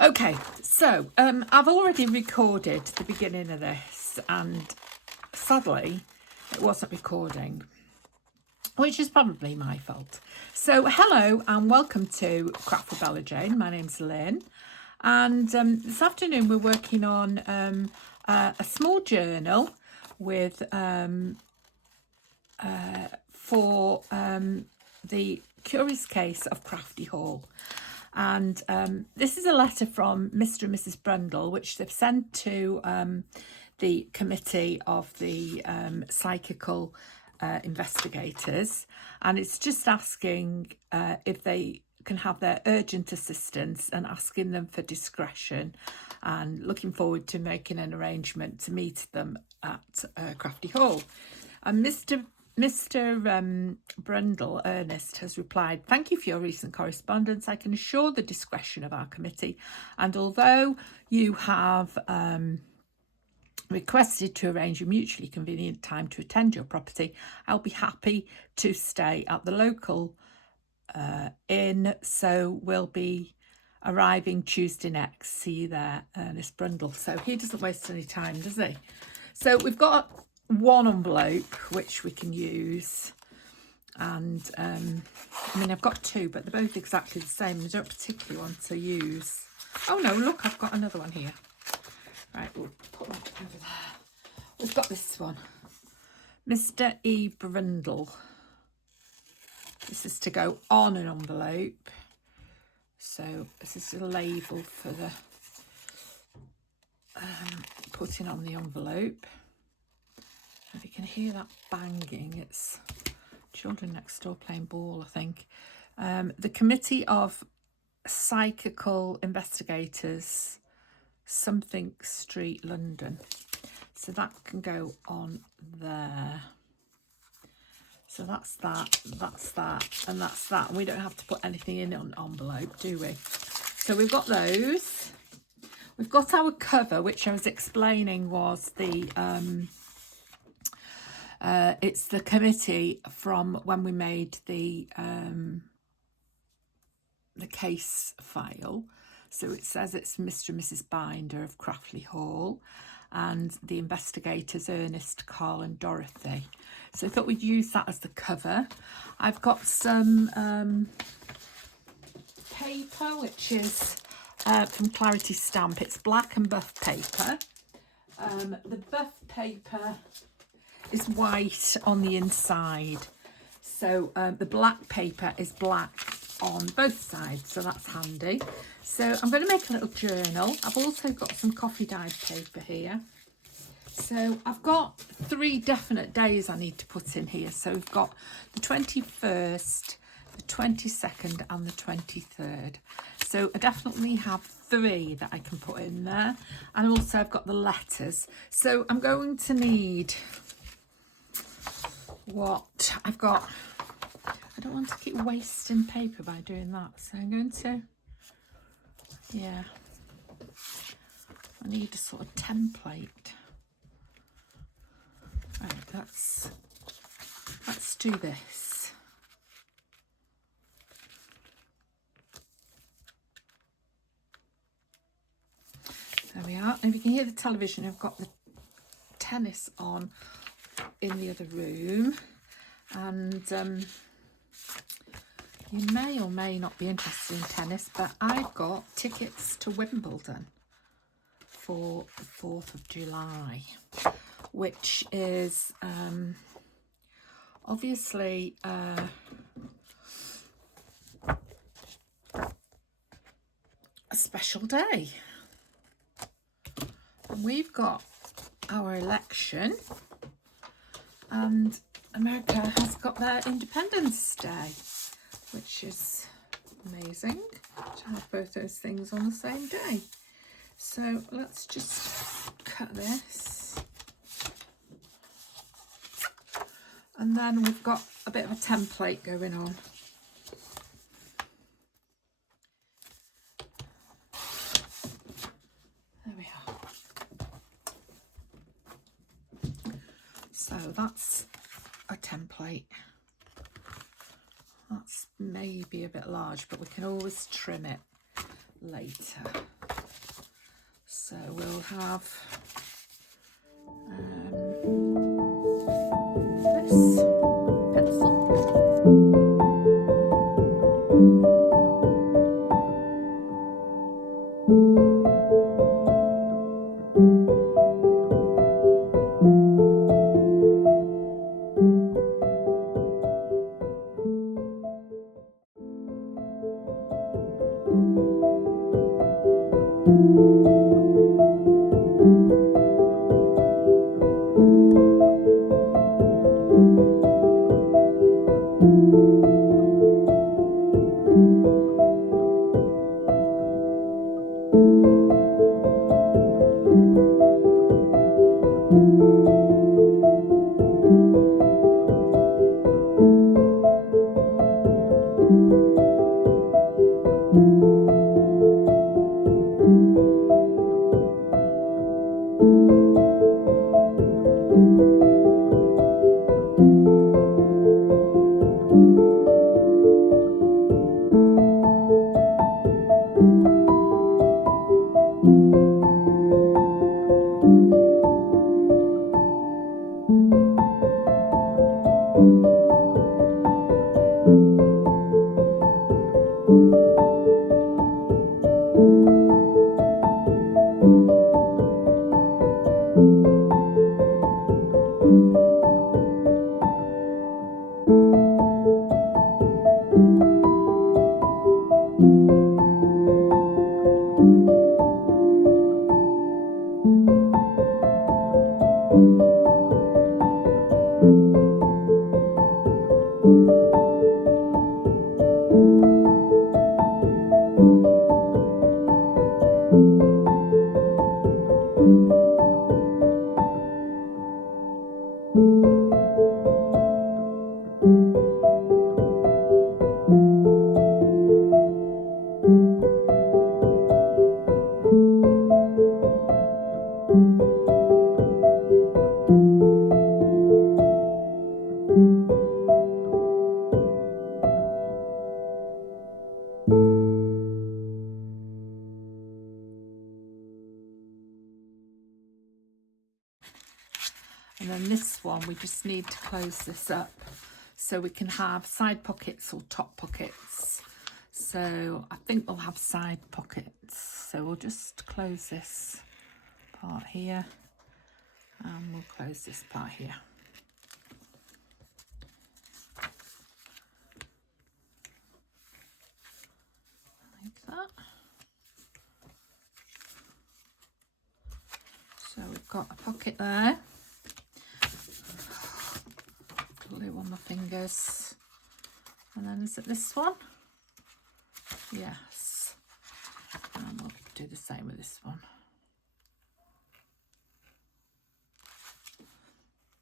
Okay, so I've already recorded the beginning of this, and sadly it wasn't recording, which is probably my fault. So hello and welcome to Craft with Bella Jane. My name's Lynn, and this afternoon we're working on a small journal with for the Curious Case of Crafty Hall. And this is a letter from Mr. and Mrs. Brundle, which they've sent to the committee of the psychical investigators. And it's just asking if they can have their urgent assistance and asking them for discretion, and looking forward to making an arrangement to meet them at Crafty Hall. And Mr. Brundle, Ernest, has replied, "Thank you for your recent correspondence. I can assure the discretion of our committee, and although you have requested to arrange a mutually convenient time to attend your property, I'll be happy to stay at the local inn, so we'll be arriving Tuesday next. See you there, Ernest Brundle." So he doesn't waste any time, does he? So we've got one envelope which we can use, and I mean, I've got two, but they're both exactly the same. I don't particularly want to use, oh no, look, I've got another one here. Right, we'll put that over there. We've got this one, Mr. E. Brundle. This is to go on an envelope, so this is a label for the putting on the envelope. If you can hear that banging, it's children next door playing ball, I think. The Committee of Psychical Investigators, something Street, London. So that can go on there. So that's that, and that's that. And we don't have to put anything in an envelope, do we? So we've got those. We've got our cover, which I was explaining was the... it's the committee from when we made the case file. So it says it's Mr. and Mrs. Binder of Crafty Hall, and the investigators Ernest, Carl and Dorothy. So I thought we'd use that as the cover. I've got some paper, which is from Clarity Stamp. It's black and buff paper. The buff paper is white on the inside, so the black paper is black on both sides, so that's handy. So I'm going to make a little journal. I've also got some coffee dyed paper here. So I've got 3 definite days I need to put in here. So we've got the 21st, the 22nd and the 23rd. So I definitely have 3 that I can put in there. And also I've got the letters. So I'm going to need what I've got. I don't want to keep wasting paper by doing that, so I'm going to, yeah, I need a sort of template. Right, let's do this. There we are. And if you can hear the television, I've got the tennis on in the other room, and you may or may not be interested in tennis, but I've got tickets to Wimbledon for the 4th of July, which is obviously a special day. And we've got our election, and America has got their Independence Day, which is amazing to have both those things on the same day. So let's just cut this. And then we've got a bit of a template going on. There we are. So that's a template. That's maybe a bit large, but we can always trim it. later. So we'll have this pencil. And then this one, we just need to close this up so we can have side pockets or top pockets. So I think we'll have side pockets. So we'll just close this part here and we'll close this part here. Like that. So we've got a pocket there. Glue on my fingers. And then is it this one? Yes. And we'll do the same with this one.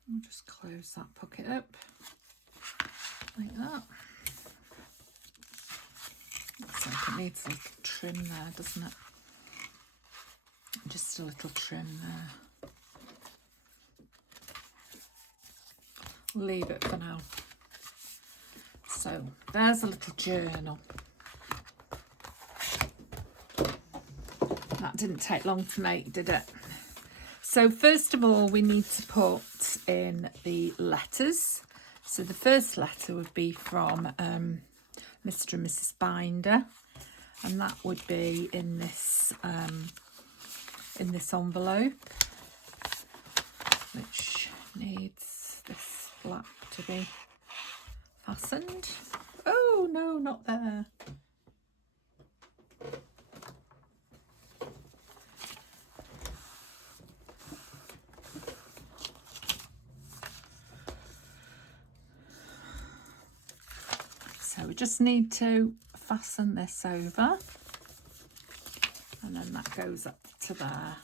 I'll just close that pocket up like that. Looks like it needs a little trim there, doesn't it? Just a little trim there. Leave it for now. So there's a little journal. That didn't take long to make, did it? So first of all, we need to put in the letters. So the first letter would be from Mr. and Mrs. Binder, and that would be in this envelope, which needs this flap to be fastened. Oh no, not there. So we just need to fasten this over, and then that goes up to there,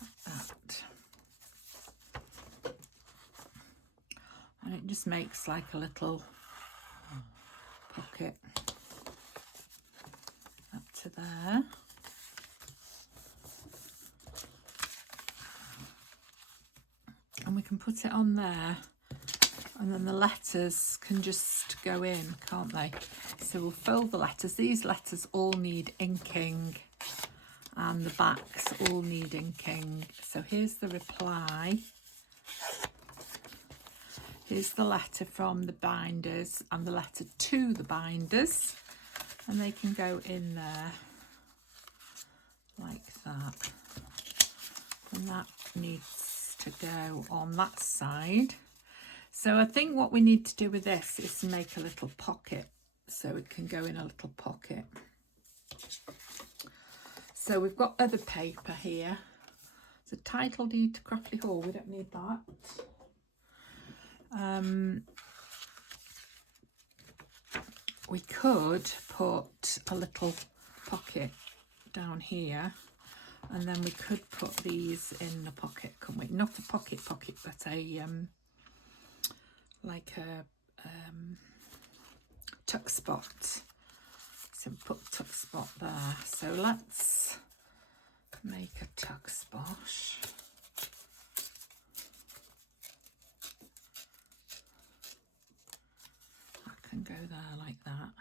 like that. And it just makes like a little pocket up to there. And we can put it on there And then the letters can just go in, can't they? So we'll fold the letters. These letters all need inking, and the backs all need inking. So here's the reply. Here's the letter from the binders and the letter to the binders. And they can go in there like that. And that needs to go on that side. So I think what we need to do with this is make a little pocket, so it can go in a little pocket. So we've got other paper here. It's a title deed to Crafty Hall. We don't need that. We could put a little pocket down here, and then we could put these in the pocket, couldn't we? Not a pocket, but a like a tuck spot. So put tuck spot there. So let's make a tuck spot. That can go there like that.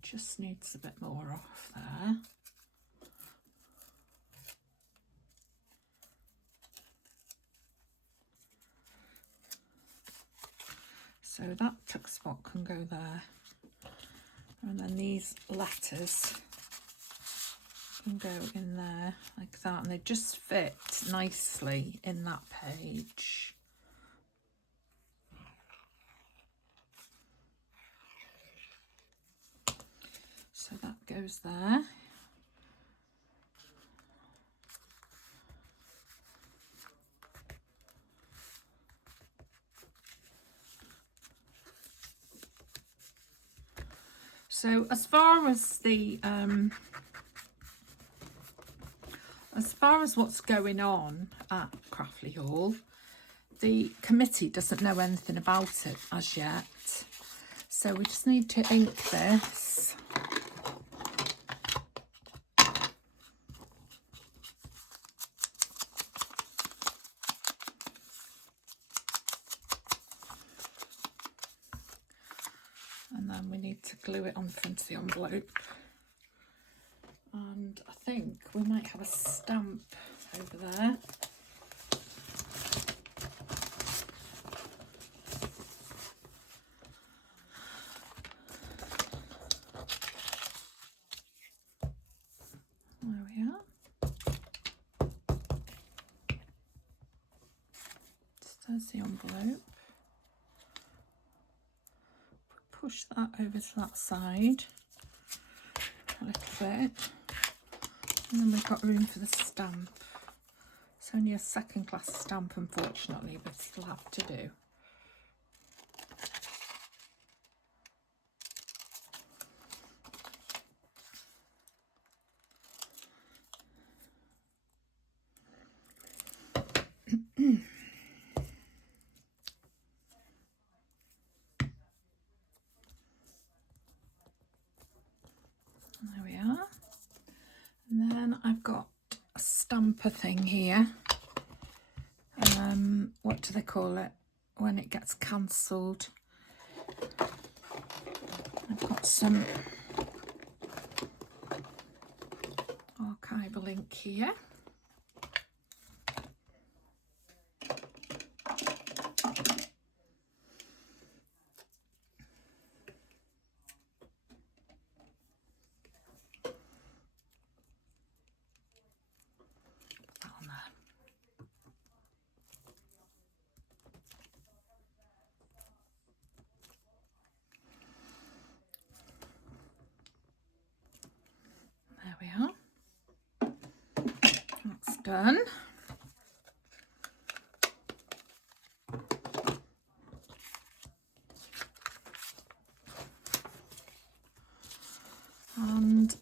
Just needs a bit more off there. So that tuck spot can go there, and then these letters can go in there like that, and they just fit nicely in that page. So that goes there. So as far as what's going on at Crafty Hall, the committee doesn't know anything about it as yet. So we just need to ink this. And then we need to glue it on the front of the envelope. And I think we might have a stamp over there. There we are. Just there's the envelope. Push that over to that side a little bit, and then we've got room for the stamp. It's only a second class stamp, unfortunately, but it'll have to do. There we are. And then I've got a stamper thing here. What do they call it when it gets cancelled? I've got some archival ink here. There we are. That's done. And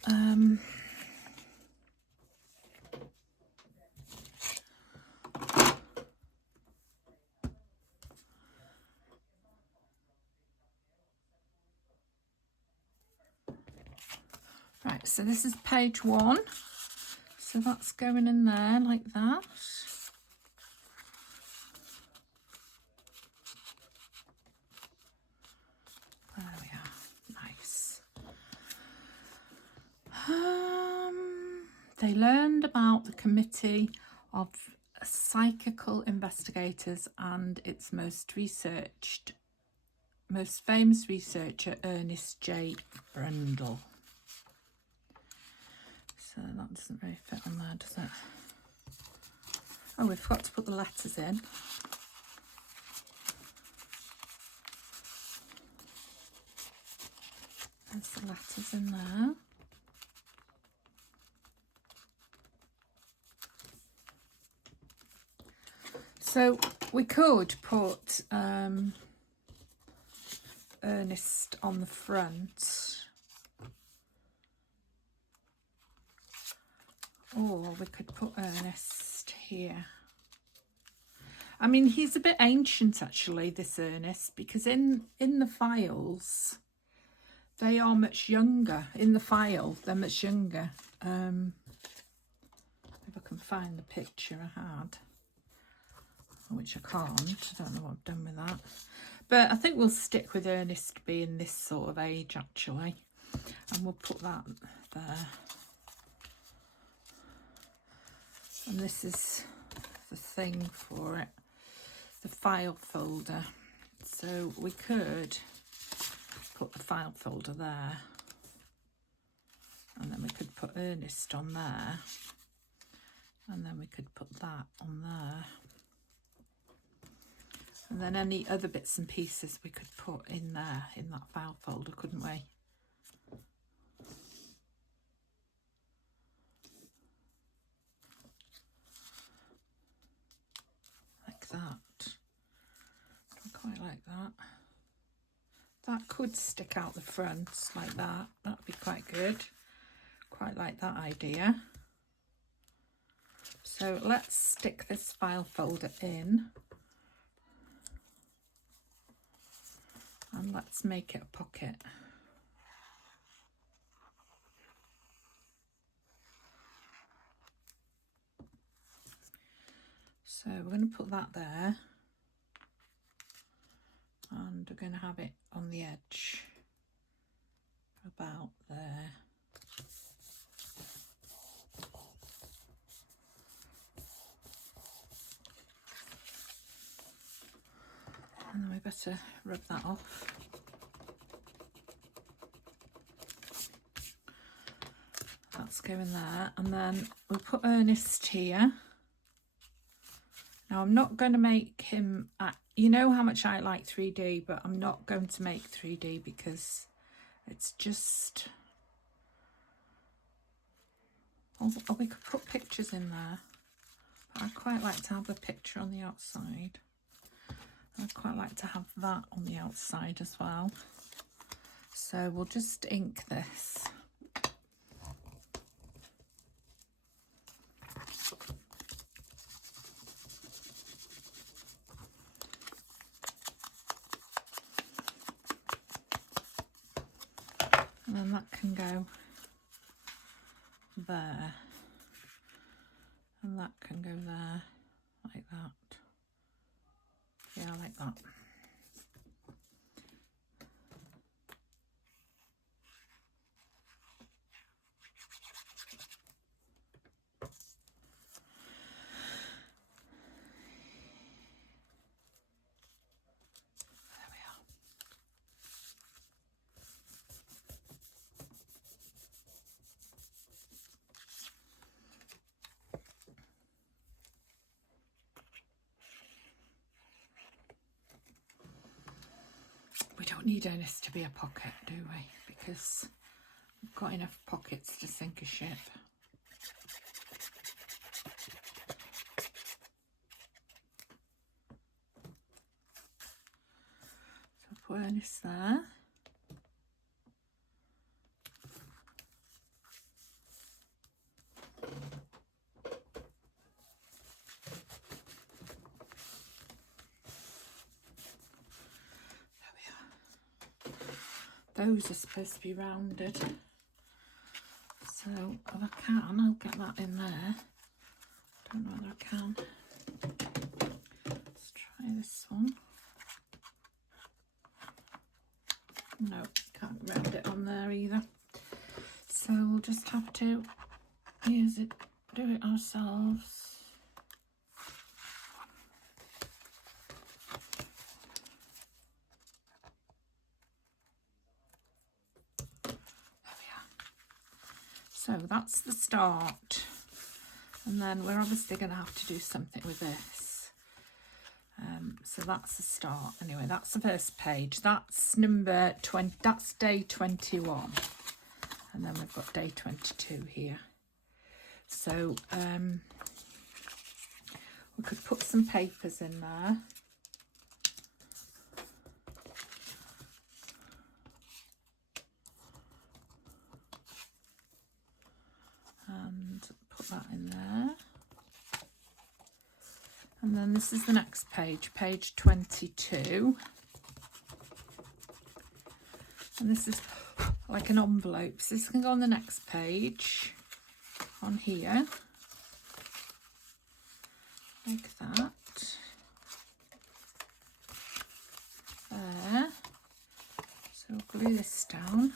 right, so this is page 1. So that's going in there like that. They learned about the Committee of Psychical Investigators and its most famous researcher, Ernest J. Brundle. So that doesn't really fit on there, does it? Oh, we forgot to put the letters in. There's the letters in there. So we could put Ernest on the front, or we could put Ernest here. I mean, he's a bit ancient actually, this Ernest, because in the files they are much younger. In the file they're much younger. If I can find the picture I had, which I can't, I don't know what I've done with that, but I think we'll stick with Ernest being this sort of age actually, and we'll put that there. And this is the thing for it, the file folder. So we could put the file folder there, and then we could put Ernest on there, and then we could put that on there, and then any other bits and pieces we could put in there in that file folder, couldn't we? Like that. I quite like that. That could stick out the front like that. That'd be quite good. Quite like that idea. So let's stick this file folder in. And let's make it a pocket. So we're going to put that there. And we're going to have it on the edge. About there. And then we better rub that off. That's going there, and then we'll put Ernest here. Now I'm not going to make him, you know how much I like 3D, but I'm not going to make 3D because it's just, oh, we could put pictures in there, but I'd quite like to have the picture on the outside. I'd quite like to have that on the outside as well. So we'll just ink this. And then that can go there. And that can go there, like that. Yeah, I like that. We don't need Ernest to be a pocket, do we? Because we've got enough pockets to sink a ship. So put Ernest there. Those are supposed to be rounded, so if I can, I'll get that in there. Don't know whether I can. Let's try this one. No, can't round it on there either. So we'll just have to use it, do it ourselves. So that's the start, and then we're obviously going to have to do something with this. So that's the start. Anyway, that's the first page. That's number 20. That's day 21, and then we've got day 22 here. So we could put some papers in there. And put that in there. And then this is the next page, page 22. And this is like an envelope. So this can go on the next page, on here, like that. There. So we'll glue this down.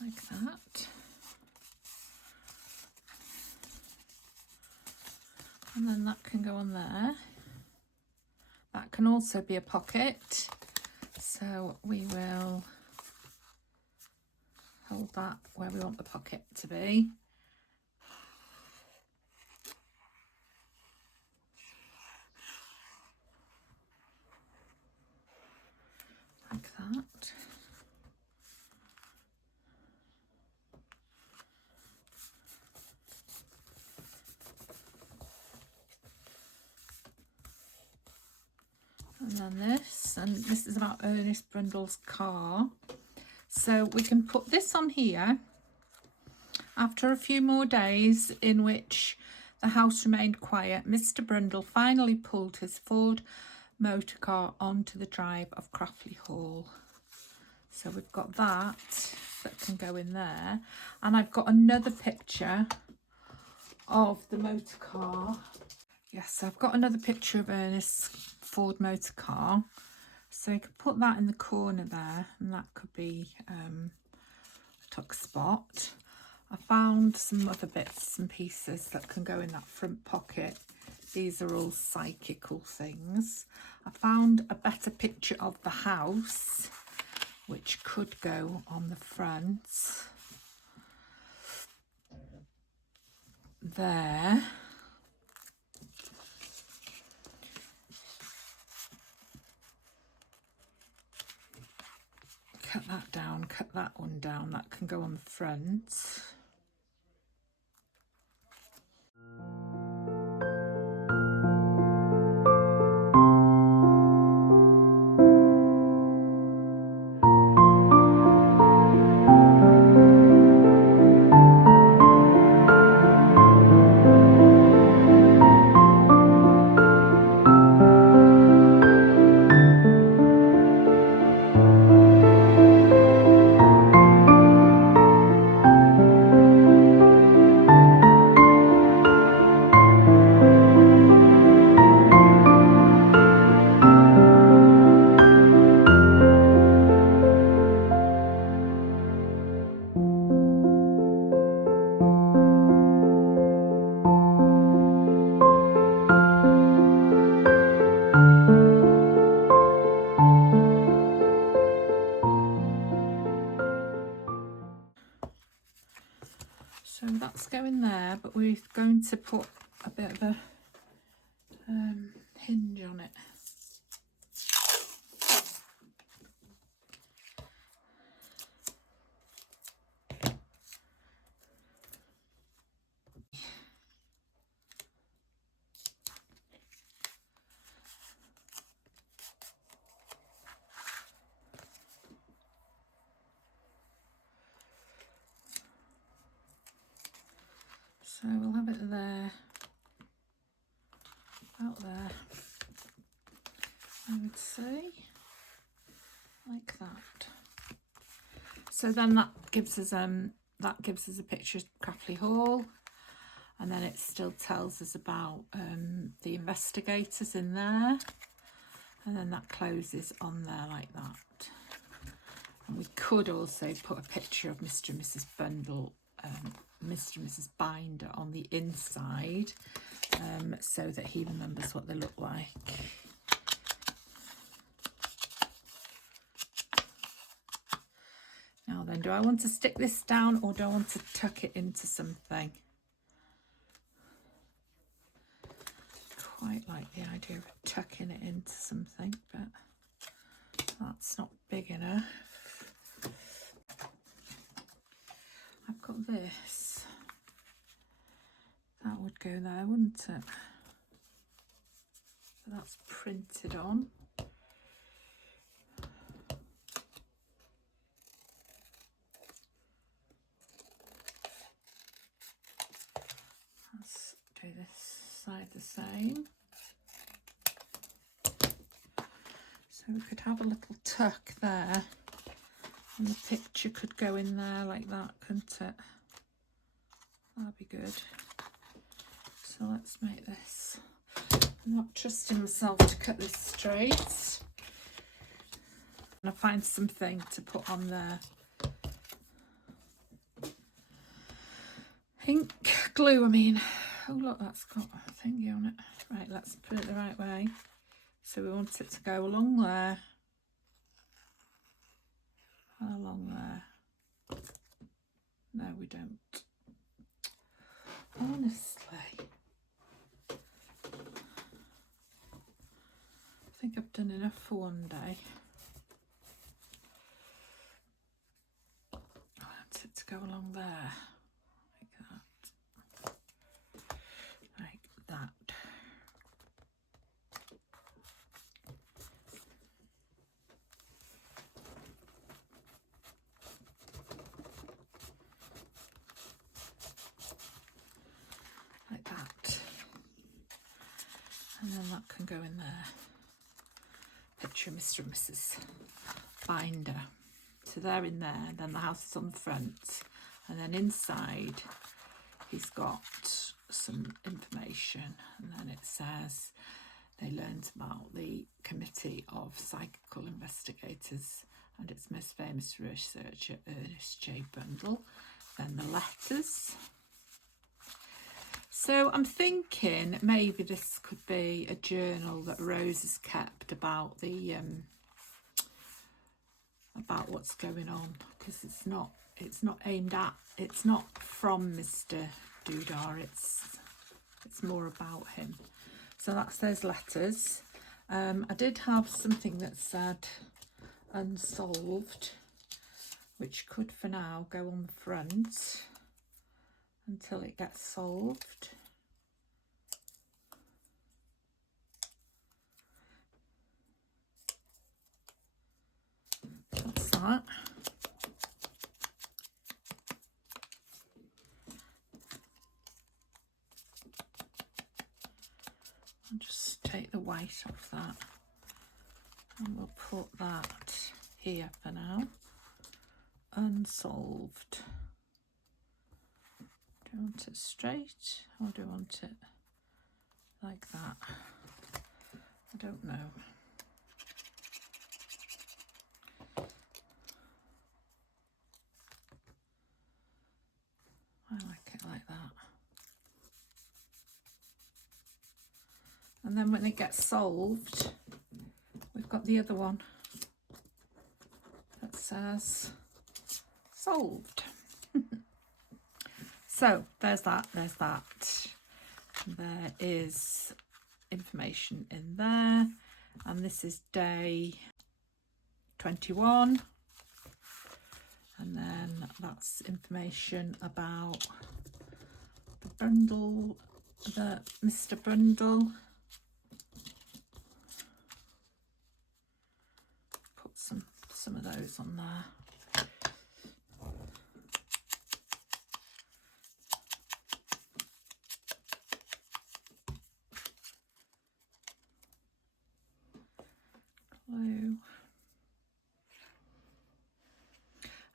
Like that. And then that can go on there. That can also be a pocket. So we will hold that where we want the pocket to be. Like that. And then this, and this is about Ernest Brundle's car. So we can put this on here. After a few more days in which the house remained quiet, Mr. Brundle finally pulled his Ford motor car onto the drive of Crafty Hall. So we've got that can go in there. And I've got another picture of the motor car. Yes, I've got another picture of Ernest's Ford motor car. So you could put that in the corner there, and that could be a tuck spot. I found some other bits and pieces that can go in that front pocket. These are all psychical things. I found a better picture of the house, which could go on the front. There. Cut that down, cut that one down. That can go on the front. So that's going there, but we're going to put a bit of a hinge on it. So we'll have it there, out there, I would say, like that. So then that gives us a picture of Crafty Hall. and then it still tells us about the investigators in there, and then that closes on there like that. And we could also put a picture of Mr. and Mrs. Brundle, Mr. and Mrs. Binder on the inside, so that he remembers what they look like. Now then, do I want to stick this down or do I want to tuck it into something? Quite like the idea of tucking it into something, but that's not big enough. I've got this. That would go there, wouldn't it? So that's printed on. Let's do this side the same. So we could have a little tuck there, and the picture could go in there like that, couldn't it? That'd be good. So let's make this. I'm not trusting myself to cut this straight. And I find something to put on there. Ink glue, I mean. Oh look, that's got a thingy on it. Right, let's put it the right way. So we want it to go along there. Along there. No, we don't. Honestly. I think I've done enough for one day. I want it to go along there. Like that. Like that. And then that can go in there. Picture of Mr. and Mrs. Binder. So they're in there, then the house is on the front, and then inside he's got some information, and then it says they learned about the Committee of Psychical Investigators and its most famous researcher Ernest J. Brundle, then the letters. So I'm thinking maybe this could be a journal that Rose has kept about the about what's going on, because it's not aimed at, it's not from Mr. Dudar, it's more about him. So that's those letters. I did have something that said unsolved, which could for now go on the front until it gets solved. That's that. I'll just take the weight off that, and we'll put that here for now. Unsolved. Do you want it straight or do you want it like that? I don't know. I like it like that. And then when it gets solved, we've got the other one that says solved. So there's that, there's that. There is information in there, and this is day 21. And then that's information about the Brundle, the Mr. Brundle. Put some of those on there. Glue.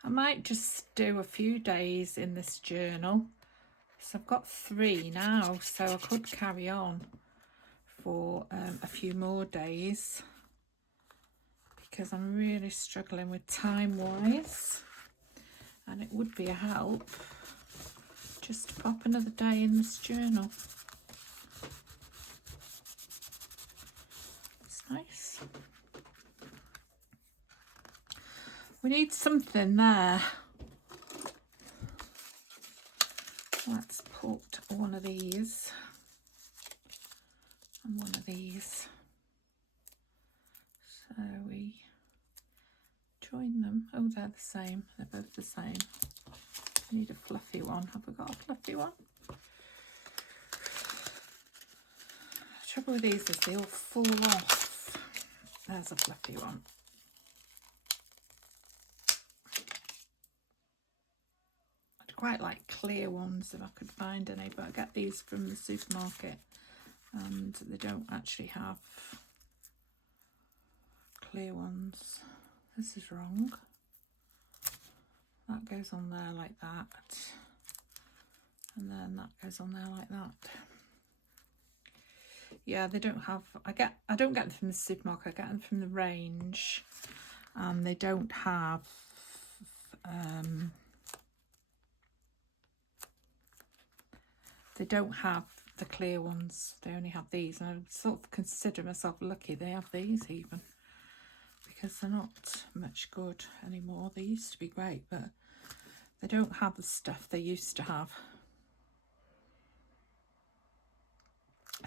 I might just do a few days in this journal, So I've got 3 now, so I could carry on for a few more days because I'm really struggling with time wise, and it would be a help just to pop another day in this journal. It's nice. We need something there. Let's put one of these and one of these. So we join them. Oh, they're the same. They're both the same. I need a fluffy one. Have I got a fluffy one? The trouble with these is they all fall off. There's a fluffy one. I'd quite like clear ones if I could find any, but I get these from the supermarket and they don't actually have clear ones. This is wrong. That goes on there like that, and then that goes on there like that. Yeah, they don't have, I don't get them from the supermarket, I get them from the range, and they don't have the clear ones. They only have these, and I sort of consider myself lucky they have these even, because they're not much good anymore. They used to be great, but they don't have the stuff they used to have.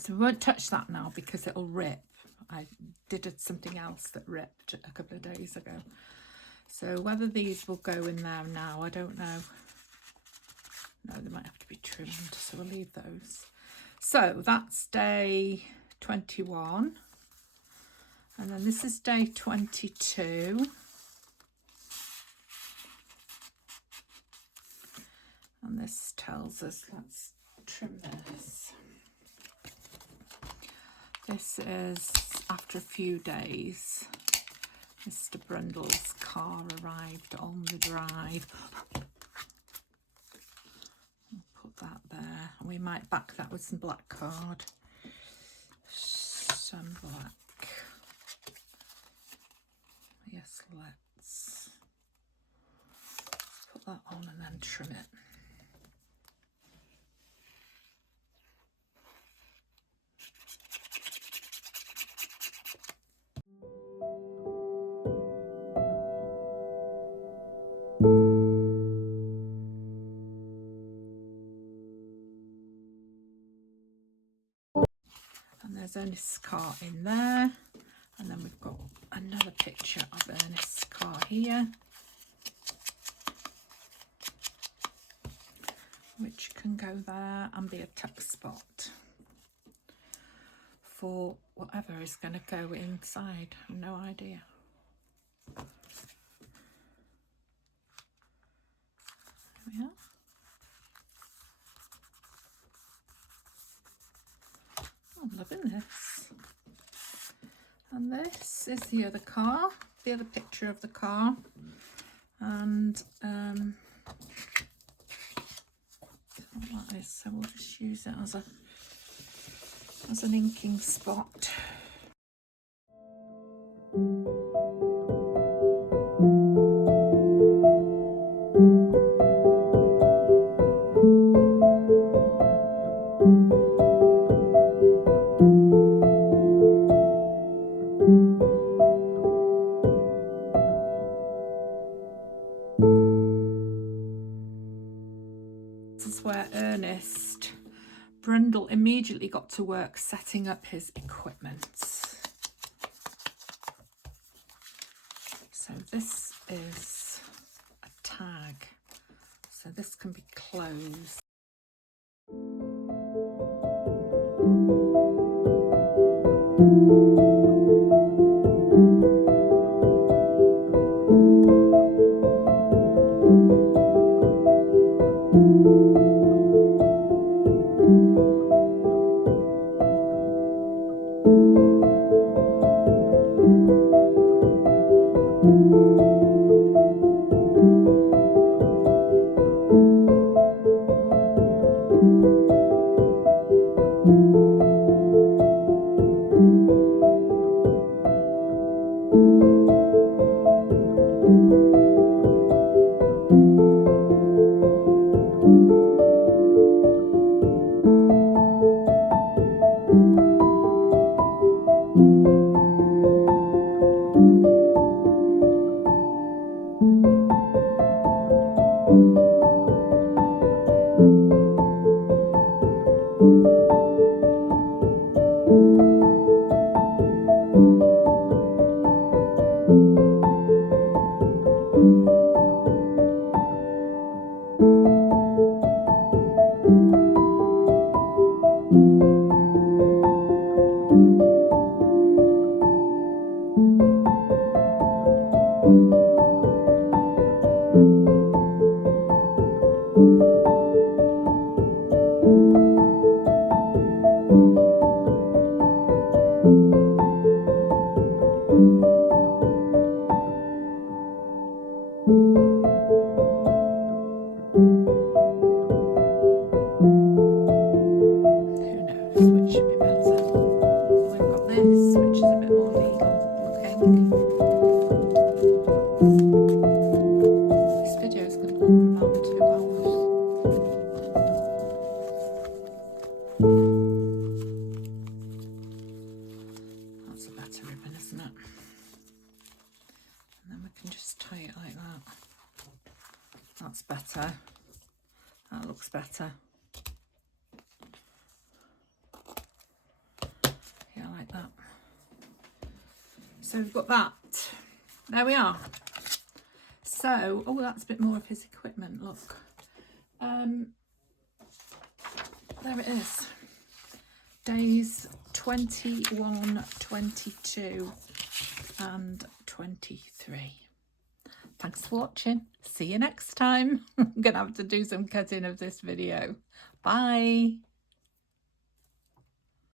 So we won't touch that now because it'll rip. I did something else that ripped a couple of days ago. So whether these will go in there now, I don't know. No, they might have to be trimmed, so we'll leave those. So that's day 21. And then this is day 22. And this tells us, let's trim this. This is after a few days. Mr. Brundle's car arrived on the drive. I'll put that there. And we might back that with some black card. Some black. Yes, let's put that on and then trim it. And there's Ernest's car in there, and then we've got another picture of Ernest's car here, which can go there and be a tuck spot for whatever is going to go inside. No idea. There we are. I'm loving this. And this is the other car, the other picture of the car. And like this, so we'll just use it as an inking spot. This is where Ernest Brundle immediately got to work setting up his equipment. So this is a tag, so this can be closed. Which should be better. We've got this, which is a bit more legal looking. This video is going to go on for about 2 hours. That's a better ribbon, isn't it? And then we can just tie it like that. That's better. That looks better. Like that. So we've got that. There we are. So, oh, that's a bit more of his equipment. Look, there it is. Days 21, 22 and 23. Thanks for watching. See you next time. I'm gonna have to do some cutting of this video. Bye.